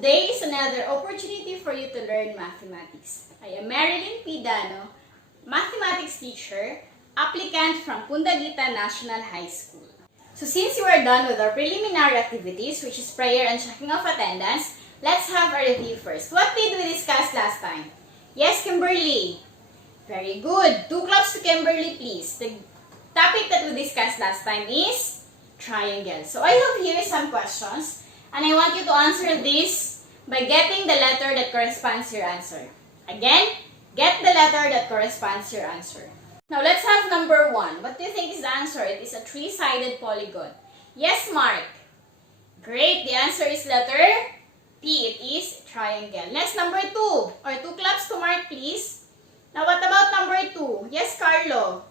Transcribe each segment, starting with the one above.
Today is another opportunity for you to learn mathematics. I am Merilyn P. Dano, mathematics teacher, applicant from Pundaguita National High School. So since you are done with our preliminary activities, which is prayer and checking of attendance, let's have a review first. What did we discuss last time? Yes, Kimberly. Very good. 2 claps to Kimberly, please. The topic that we discussed last time is triangle. So I have here some questions. And I want you to answer this by getting the letter that corresponds to your answer. Again, get the letter that corresponds to your answer. Now, let's have number 1. What do you think is the answer? It is a 3-sided polygon. Yes, Mark. Great. The answer is letter T. It is triangle. Next, number 2. Or 2 claps to Mark, please. Now, what about number 2? Yes, Carlo.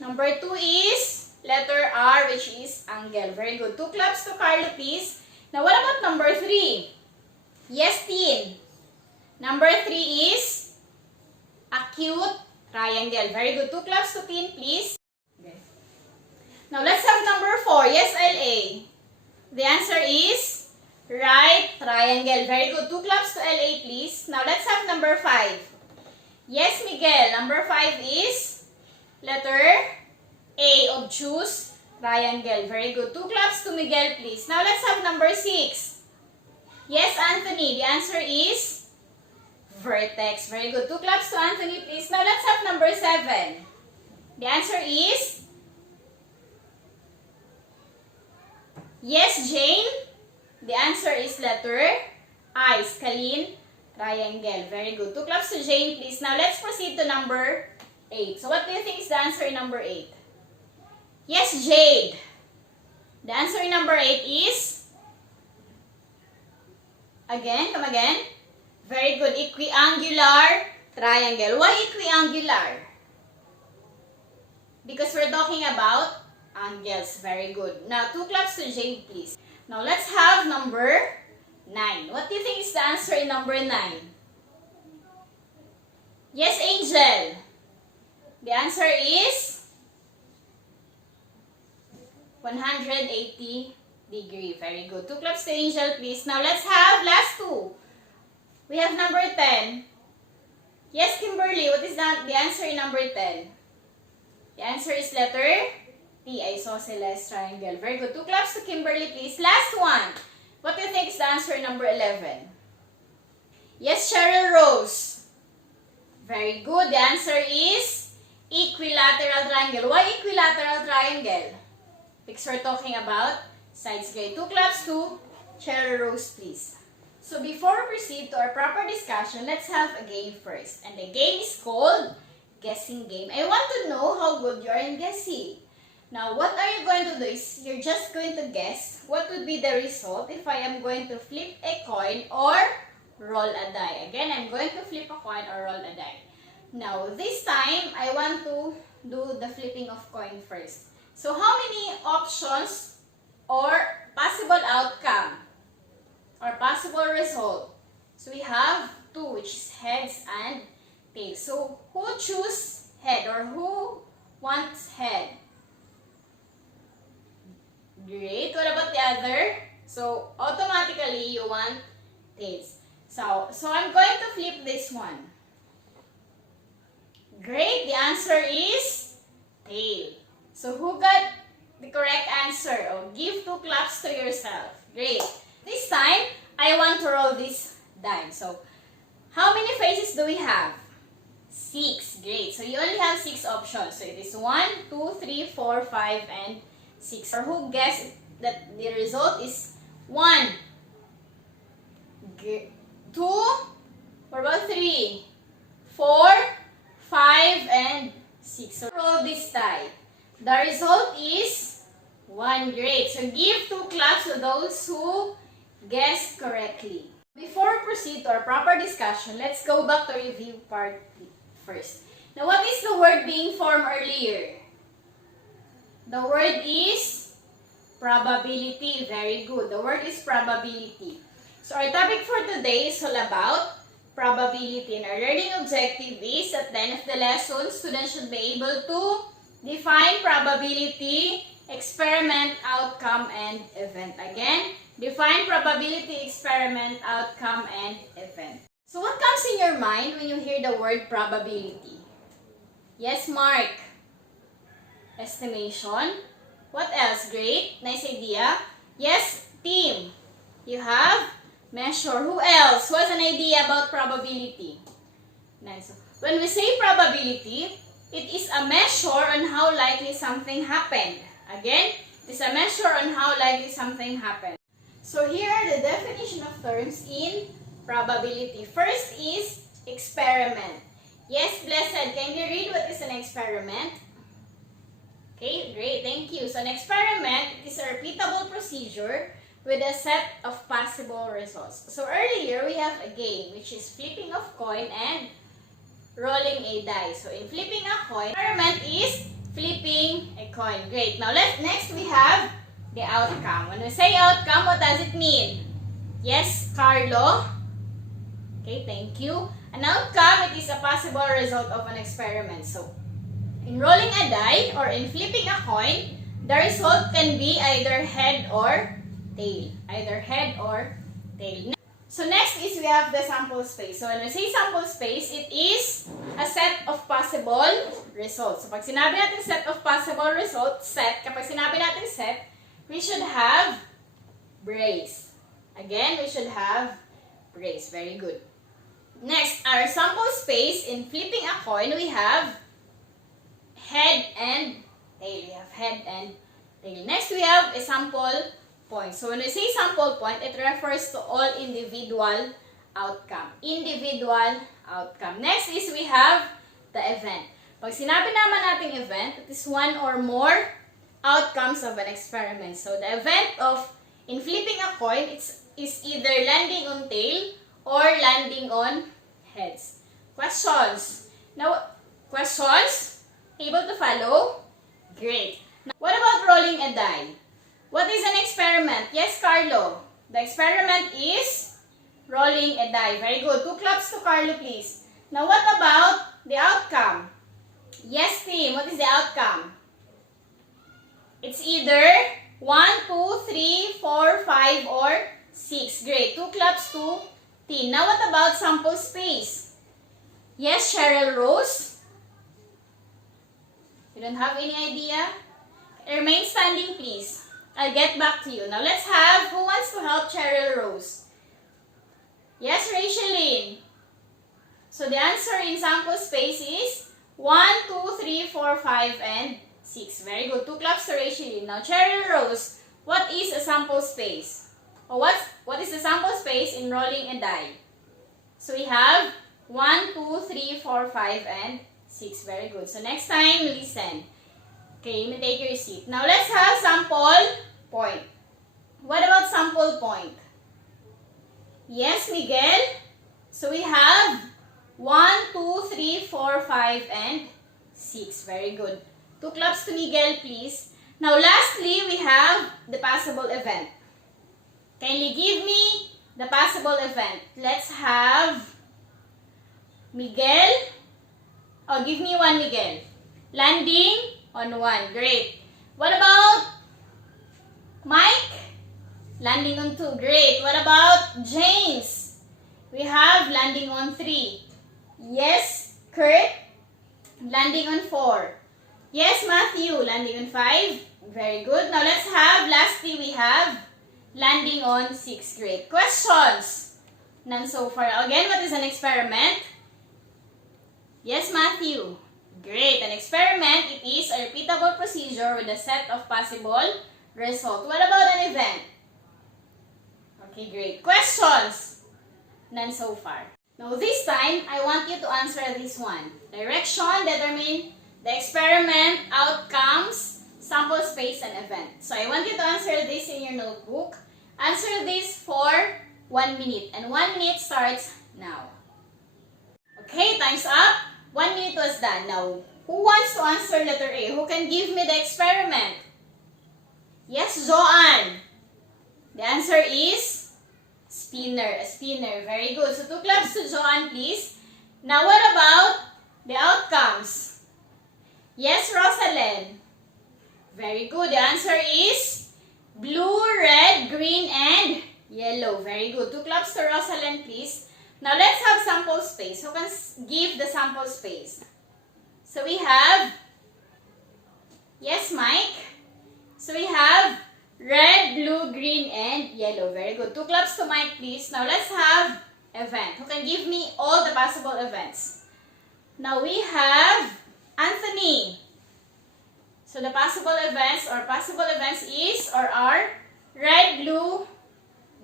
Number 2 is letter R, which is angle. Very good. 2 claps to Carlo, please. Now, what about number 3? Yes, Tin. Number 3 is acute triangle. Very good. 2 claps to Tin, please. Okay. Now, let's have number 4. Yes, LA. The answer is right triangle. Very good. 2 claps to LA, please. Now, let's have number 5. Yes, Miguel. Number 5 is letter A, obtuse triangle. Very good. 2 claps to Miguel, please. Now, let's have number 6. Yes, Anthony. The answer is vertex. Very good. 2 claps to Anthony, please. Now, let's have number 7. The answer is yes, Jane. The answer is letter I, scalene triangle. Very good. 2 claps to Jane, please. Now, let's proceed to number 8. So, what do you think is the answer in number 8? Yes, Jade. The answer in number 8 is, again, come again. Very good. Equiangular triangle. Why equiangular? Because we're talking about angles. Very good. Now, 2 claps to Jade, please. Now, let's have number 9. What do you think is the answer in number 9? Yes, Angel. The answer is 180 degree. Very good. 2 claps to Angel, please. Now, let's have last 2. We have number 10. Yes, Kimberly. What is that? The answer in number 10? The answer is letter T, isosceles triangle. Very good. 2 claps to Kimberly, please. Last one. What do you think is the answer in number 11? Yes, Cheryl Rose. Very good. The answer is equilateral triangle. Why equilateral triangle? Because we're talking about sides. Great. 2 claps to Cheryl Rose, please. So before we proceed to our proper discussion, let's have a game first. And the game is called guessing game. I want to know how good you are in guessing. Now, what are you going to do is you're just going to guess what would be the result if I am going to flip a coin or roll a die. Again, I'm going to flip a coin or roll a die. Now, this time, I want to do the flipping of coin first. So, how many options or possible outcome or possible result? So, we have 2, which is heads and tails. So, who choose head or who wants head? Great. What about the other? So, automatically, you want tails. So I'm going to flip this one. Great. The answer is tail. So, who got the correct answer? Oh, give 2 claps to yourself. Great. This time, I want to roll this die. So, how many faces do we have? 6. Great. So, you only have 6 options. So, it is 1, 2, 3, 4, 5, and 6. Or who guessed that the result is 1? 2? What about 3? 4, 5, and 6. So, roll this die. The result is 1. Great. So, give 2 claps to those who guessed correctly. Before we proceed to our proper discussion, let's go back to review part first. Now, what is the word being formed earlier? The word is probability. Very good. The word is probability. So, our topic for today is all about probability. And our learning objective is at the end of the lesson, students should be able to define probability, experiment, outcome, and event. Again, Define probability, experiment, outcome, and event. So what comes in your mind when you hear the word probability? Yes, Mark. Estimation. What else? Great. Nice idea. Yes, team. You have measure. Who else? Who has an idea about probability? Nice. When we say probability, it is a measure on how likely something happened. Again, it is a measure on how likely something happened. So here are the definition of terms in probability. First is experiment. Yes, Blessed, can you read what is an experiment? Okay, great, thank you. So an experiment is a repeatable procedure with a set of possible results. So earlier, we have a game, which is flipping of coin and rolling a die. So in flipping a coin, experiment is flipping a coin. Great. Now next we have the outcome. When we say outcome, what does it mean? Yes, Carlo. Okay, thank you. An outcome, it is a possible result of an experiment. So in rolling a die or in flipping a coin, the result can be either head or tail. Either head or tail. So next is we have the sample space. So when we say sample space, it is a set of possible results. So pag sinabi natin set of possible results, kapag sinabi natin set, we should have brace. Again, we should have brace. Very good. Next, our sample space in flipping a coin, we have head and tail. We have head and tail. Next, we have a sample point. So when we say sample point, it refers to all individual outcome. Individual outcome. Next is we have the event. Pag sinabi naman nating event, it is one or more outcomes of an experiment. So the event of in flipping a coin, is either landing on tail or landing on heads. Questions? Now, questions? Able to follow? Great. Now, what about rolling a die? What is an experiment? Yes, Carlo. The experiment is rolling a die. Very good. 2 claps to Carlo, please. Now, what about the outcome? Yes, team. What is the outcome? It's either 1, 2, 3, 4, 5, or 6. Great. 2 claps to team. Now, what about sample space? Yes, Cheryl Rose. You don't have any idea? Remain standing, please. I'll get back to you. Now, let's have, who wants to help Cheryl Rose? Yes, Rachelyn. So, the answer in sample space is 1, 2, 3, 4, 5, and 6. Very good. 2 claps to Rachelyn. Now, Cheryl Rose, what is a sample space? Or what is the sample space in rolling a die? So, we have 1, 2, 3, 4, 5, and 6. Very good. So, next time, listen. Okay, you may take your seat. Now, let's have sample point. What about sample point? Yes, Miguel. So, we have 1, 2, 3, 4, 5, and 6. Very good. 2 claps to Miguel, please. Now, lastly, we have the possible event. Kindly give me the possible event. Let's have Miguel. Oh, give me one, Miguel. Landing on 1. Great. What about Mike? Landing on 2. Great. What about James? We have landing on 3. Yes, Kurt? Landing on 4. Yes, Matthew? Landing on 5. Very good. Now, let's have, lastly, we have landing on 6. Great. Questions? None so far. Again, what is an experiment? Yes, Matthew? Great. An experiment, it is a repeatable procedure with a set of possible results. What about an event? Okay, great. Questions? None so far. Now, this time, I want you to answer this one. Direction, determine the experiment, outcomes, sample space, and event. So, I want you to answer this in your notebook. Answer this for 1 minute. And 1 minute starts now. Okay, time's up. 1 minute was done. Now, who wants to answer letter A? Who can give me the experiment? Yes, Joanne. The answer is spinner. A spinner. Very good. So, 2 claps to Joanne, please. Now, what about the outcomes? Yes, Rosalind. Very good. The answer is Blue, red, green, and yellow. Very good. 2 claps to Rosalind, please. Now, let's have sample space. Who can give the sample space? So, we have, yes, Mike? So, we have red, blue, green, and yellow. Very good. 2 claps to Mike, please. Now, let's have event. Who can give me all the possible events? Now, we have Anthony. So, the possible events is or are red, blue,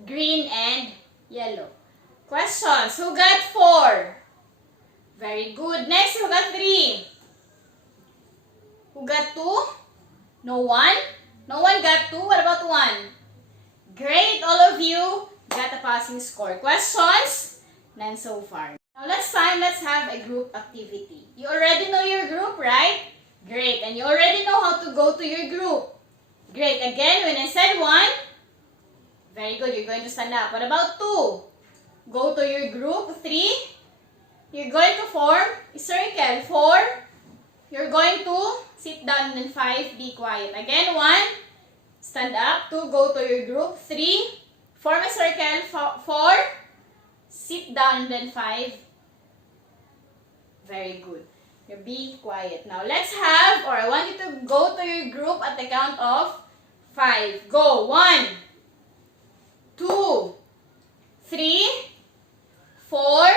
green, and yellow. Questions. Who got 4? Very good. Next, who got 3? Who got 2? No one? No one got 2? What about 1? Great. All of you got a passing score. Questions? None so far. Now, let's have a group activity. You already know your group, right? Great. And you already know how to go to your group. Great. Again, when I said 1, very good. You're going to stand up. What about 2? Go to your group. 3, you're going to form a circle. 4, you're going to sit down. And 5, be quiet. Again, 1, stand up. 2, go to your group. 3, form a circle. 4, sit down. And then 5, very good. You be quiet. Now, let's have, or I want you to go to your group at the count of 5. Go. 1, 2, 3, 4,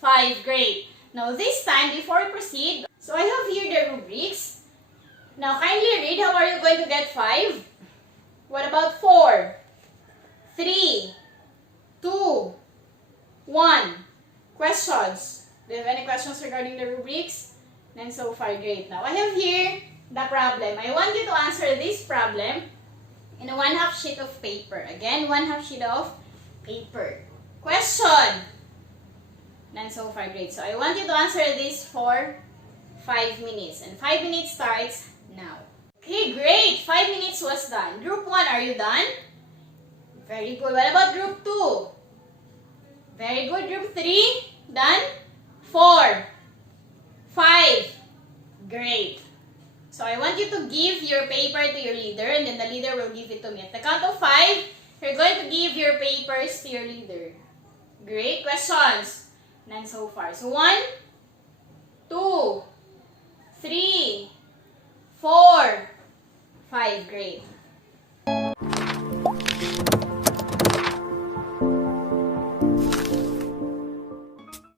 5. Great. Now, this time, before we proceed, so I have here the rubrics. Now, kindly read. How are you going to get 5? What about 4, 3, 2, 1? Questions? Do you have any questions regarding the rubrics? None so far. Great. Now, I have here the problem. I want you to answer this problem in a 1/2 sheet of paper. Again, 1/2 sheet of paper. Question. None so far. Great. So, I want you to answer this for 5 minutes. And 5 minutes starts now. Okay, great. 5 minutes was done. Group 1, are you done? Very good. What about group 2? Very good. Group 3, done? 4, 5. Great. So, I want you to give your paper to your leader and then the leader will give it to me. At the count of 5, you're going to give your papers to your leader. Great. Questions? None so far. So, 1, 2, 3, 4, 5. Great.